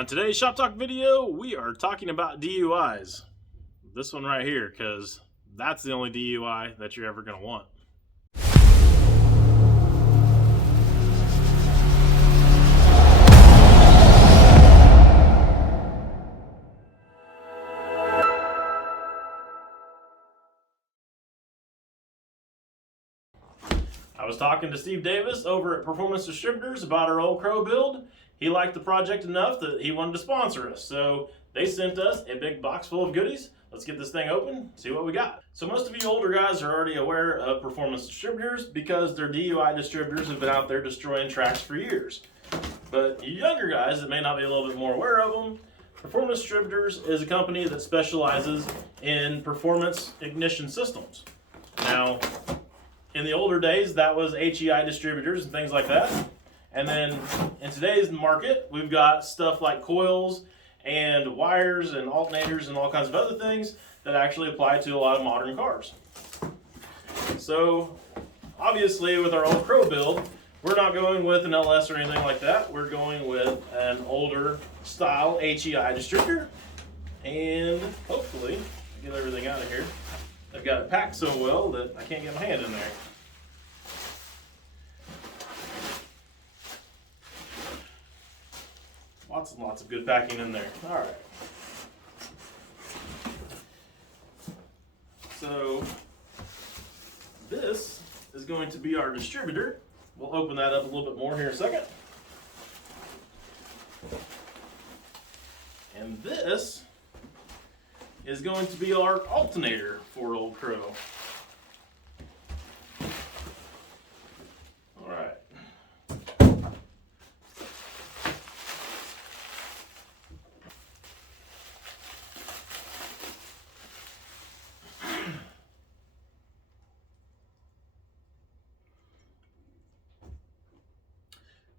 On today's Shop Talk video, we are talking about DUIs. This one right here, because that's the only DUI that you're ever going to want. I was talking to Steve Davis over at Performance Distributors about our old Crow build. He liked the project enough that he wanted to sponsor us. So they sent us a big box full of goodies. Let's get this thing open, see what we got. So most of you older guys are already aware of Performance Distributors because their DUI distributors have been out there destroying tracks for years. But you younger guys that may not be a little bit more aware of them, Performance Distributors is a company that specializes in performance ignition systems. Now, in the older days, that was HEI distributors and things like that. And then in today's market, we've got stuff like coils and wires and alternators and all kinds of other things that actually apply to a lot of modern cars. So obviously with our old Crow build, we're not going with an LS or anything like that. We're going with an older style HEI distributor. And hopefully, get everything out of here. I've got it packed so well that I can't get my hand in there. Lots and lots of good packing in there. All right. So this is going to be our distributor. We'll open that up a little bit more here in a second. And this is going to be our alternator for old Crow. All right.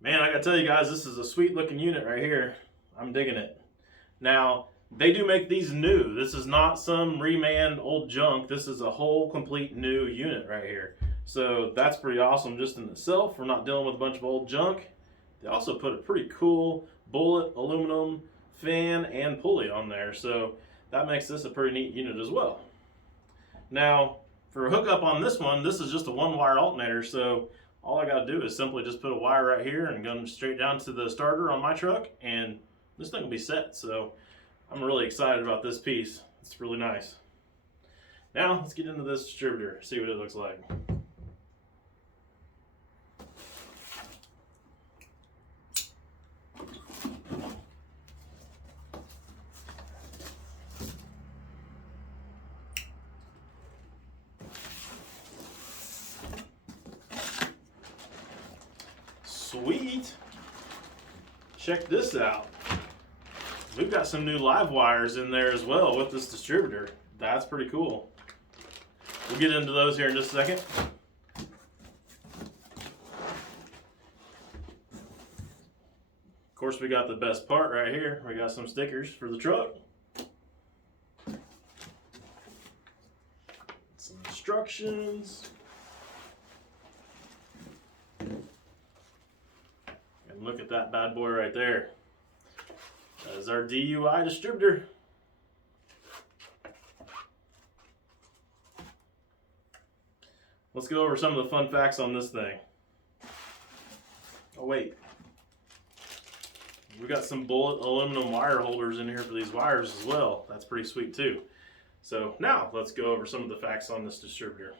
Man, I gotta tell you guys, this is a sweet looking unit right here. I'm digging it. Now, they do make these new. This is not some reman old junk. This is a whole complete new unit right here. So that's pretty awesome just in itself. We're not dealing with a bunch of old junk. They also put a pretty cool bullet aluminum fan and pulley on there. So that makes this a pretty neat unit as well. Now, for a hookup on this one, this is just a one wire alternator. So all I gotta do is simply just put a wire right here and go straight down to the starter on my truck, and this thing will be set. So I'm really excited about this piece. It's really nice. Now let's get into this distributor, see what it looks like. Sweet. Check this out. We've got some new live wires in there as well with this distributor. That's pretty cool. We'll get into those here in just a second. Of course, we got the best part right here. We got some stickers for the truck. Some instructions. And look at that bad boy right there. That is our DUI distributor. Let's go over some of the fun facts on this thing. Oh wait. We got some bullet aluminum wire holders in here for these wires as well. That's pretty sweet too. So now let's go over some of the facts on this distributor.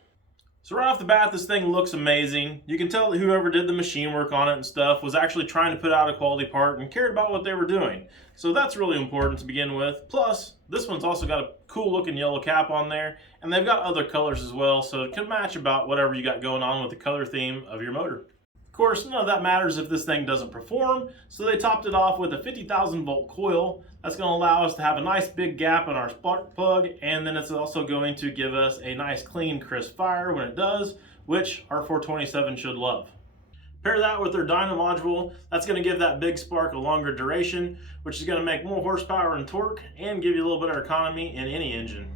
So right off the bat, this thing looks amazing. You can tell that whoever did the machine work on it and stuff was actually trying to put out a quality part and cared about what they were doing. So that's really important to begin with. Plus, this one's also got a cool looking yellow cap on there, and they've got other colors as well, so it can match about whatever you got going on with the color theme of your motor. Of course, none of that matters if this thing doesn't perform, so they topped it off with a 50,000 volt coil. That's going to allow us to have a nice big gap in our spark plug, and then it's also going to give us a nice clean crisp fire when it does, which our 427 should love. Pair that with their dyno module, that's going to give that big spark a longer duration, which is going to make more horsepower and torque and give you a little better economy in any engine.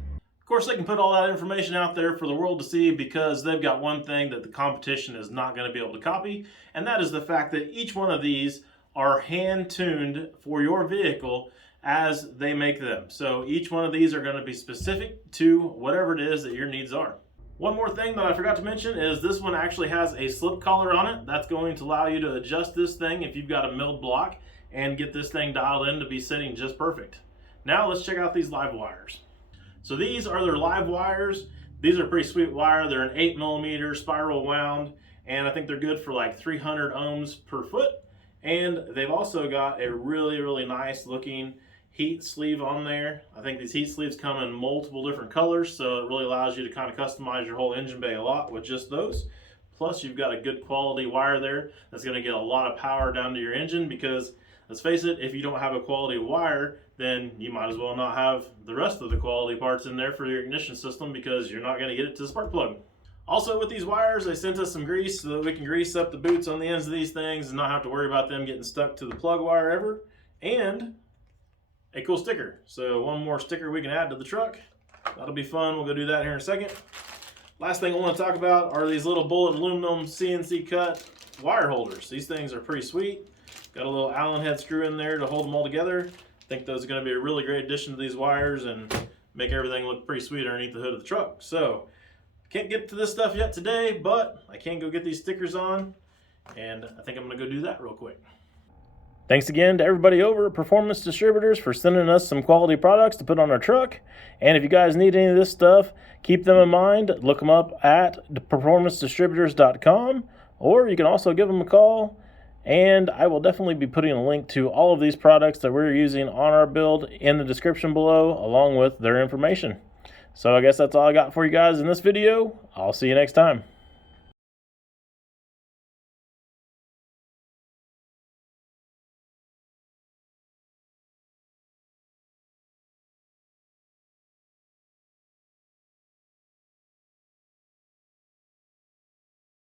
Of course, they can put all that information out there for the world to see because they've got one thing that the competition is not going to be able to copy, and that is the fact that each one of these are hand tuned for your vehicle as they make them. So each one of these are going to be specific to whatever it is that your needs are. One more thing that I forgot to mention is this one actually has a slip collar on it. That's going to allow you to adjust this thing if you've got a milled block and get this thing dialed in to be sitting just perfect. Now let's check out these live wires. So these are their live wires. These are pretty sweet wire. They're an 8mm spiral wound, and I think they're good for like 300 ohms per foot. And they've also got a really nice looking heat sleeve on there. I think these heat sleeves come in multiple different colors, so it really allows you to kind of customize your whole engine bay a lot with just those. Plus you've got a good quality wire there that's going to get a lot of power down to your engine, because let's face it, if you don't have a quality wire, then you might as well not have the rest of the quality parts in there for your ignition system, because you're not going to get it to the spark plug. Also with these wires, they sent us some grease so that we can grease up the boots on the ends of these things and not have to worry about them getting stuck to the plug wire ever. And a cool sticker. So one more sticker we can add to the truck. That'll be fun. We'll go do that here in a second. Last thing I want to talk about are these little bullet aluminum CNC cut wire holders. These things are pretty sweet. Got a little Allen head screw in there to hold them all together. I think those are going to be a really great addition to these wires and make everything look pretty sweet underneath the hood of the truck. So can't get to this stuff yet today, but I can go get these stickers on, and I think I'm going to go do that real quick. Thanks again to everybody over at Performance Distributors for sending us some quality products to put on our truck. And if you guys need any of this stuff, keep them in mind. Look them up at performancedistributors.com, or you can also give them a call. And I will definitely be putting a link to all of these products that we're using on our build in the description below, along with their information. So I guess that's all I got for you guys in this video. I'll see you next time.